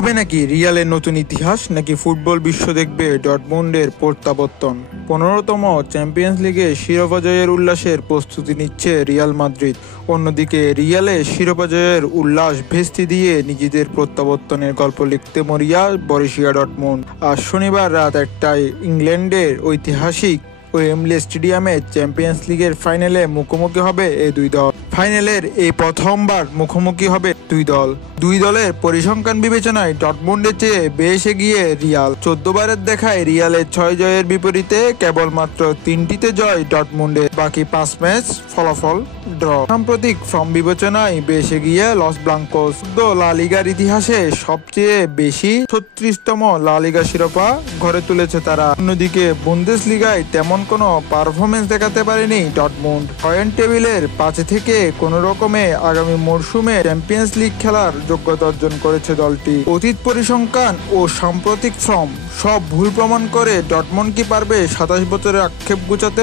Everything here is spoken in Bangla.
হবে নাকি রিয়ালের নতুন ইতিহাস, নাকি ফুটবল বিশ্ব দেখবে ডর্টমুন্ডের প্রত্যাবর্তন? 15তম চ্যাম্পিয়ন্স লিগে শিরোপা জয়ের উল্লাসের প্রস্তুতি নিচ্ছে রিয়াল মাদ্রিদ। অন্যদিকে রিয়ালে শিরোপা জয়ের উল্লাস ভেস্তি দিয়ে নিজেদের প্রত্যাবর্তনের গল্প লিখতে মরিয়া বরুসিয়া ডর্টমুন্ড। আজ শনিবার রাত 1টায় ইংল্যান্ডের ঐতিহাসিক ওয়েম্বলে স্টেডিয়ামে চ্যাম্পিয়ন্স লিগের ফাইনালে মুখোমুখি হবে এই দুই দল। ফাইনালের এই প্রথমবার মুখোমুখি হবে দুই দলের পরিসংখ্যান বিবেচনায় ডর্টমুন্ডের চেয়ে বেশ এগিয়ে রিয়াল। 14 বারের দেখায় রিয়ালের 6 জয়ের বিপরীতে কেবলমাত্র 3টিতে জয় ডর্টমুন্ডের। বাকি 5 ম্যাচ ফলাফল ড্র। সাম্প্রতিক ফর্ম বিবেচনায় বেশ এগিয়ে লস ব্লাঙ্কোস। লা লিগার ইতিহাসে সবচেয়ে বেশি 36তম লা লিগা শিরোপা ঘরে তুলেছে তারা। অন্যদিকে বুন্দেসলিগায় তেমন কোনো পারফরমেন্স দেখাতে পারেনি ডর্টমুন্ড। পয়েন্ট টেবিলের 5 থেকে কোনো রকমে আগামী মরশুমে চ্যাম্পিয়ন্স লিগ খেলার যোগ্যতা অর্জন করেছে দলটি। অতীত পরিসংখ্যান ও সাম্প্রতিক ফর্ম সব ভুল প্রমাণ করে ডর্টমুন্ড কি পারবে 27 বছরের আক্ষেপ ঘুচাতে?